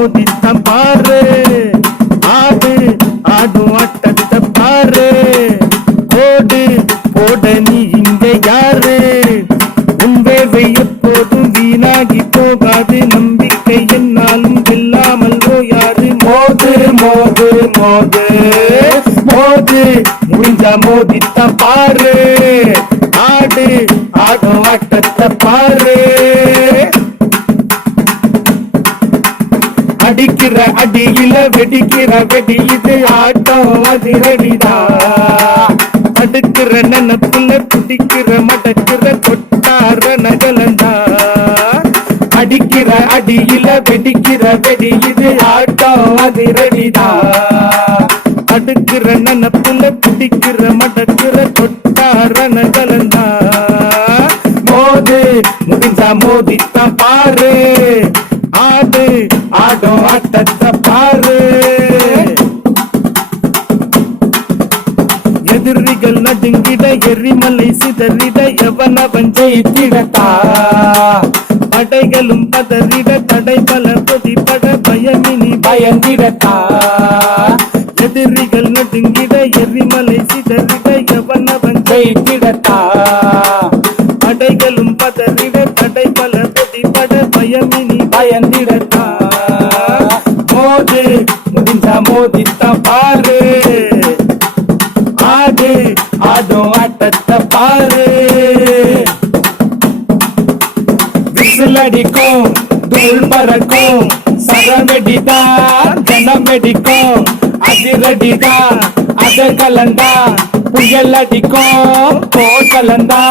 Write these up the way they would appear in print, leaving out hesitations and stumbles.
மோதித்தான் பாரு, ஆடு ஆடும் ஆட்டத்தை பாரு. போடு போட நீ இங்க யாரு, உன் வேவை எப்போதும் வீணாகி போகாது, நம்பிக்கை என்னாலும் இல்லாமல் யாரு. மோது மோது மோது மோது, முடிஞ்சா மோதித்தான் பாரு, ஆடு ஆடும் ஆட்டத்தை பாரு. அடிக்கிற அடியில வெடிக்கிற வெடி, இது ஆட்டம் அதிரடிதா. தடுக்கிற நனப்புல துடிக்கிற மடக்கிற கொட்டார நகலண்டா. அடிக்கிற அடியில வெடிக்கிற வெடி, இது ஆட்டம் அதிரடிதா. தடுக்கிற நனப்புல துடிக்கிற மடக்கிற கொட்டார நகலண்டா. மோது முடிஞ்சா மோதித்தான் பாரு, ஆடு ஆடும் ஆட்டத்தை பாரு. எதிரிகள் நடுங்கிட எரிமலை சிதறிட எவனவன் ஜெயித்திடத்தா. படைகளும் பதறிட தடை பல பொதிப்பட பயமினி பயந்திடத்தா. எதிரிகள் நடுங்கிட எரிமலை சிதறிட எவனவன் ஜெயித்திடத்தா. படைகளும் பதறிட தடை பல பொதிப்பட பயமினி பயந்திடத்தா. மோது முடிஞ்சா மோதித்தான் பாரு, ஆடு ஆடும் ஆட்டத்தை பாரு. விசிலடிக்கும் தூள் பறக்கும், சரவெடிதான் ஜனமெடிக்கும், அதிரடிதா அத கலந்தா, புயல் அடிக்கும் போல் கலந்தா.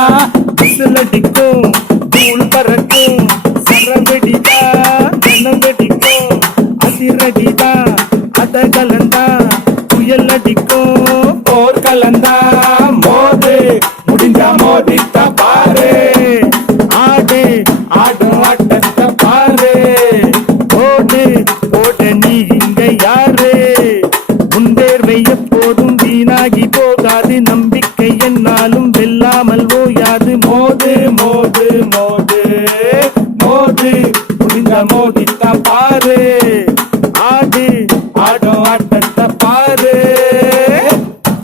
விசிலடிக்கும் தூள் பற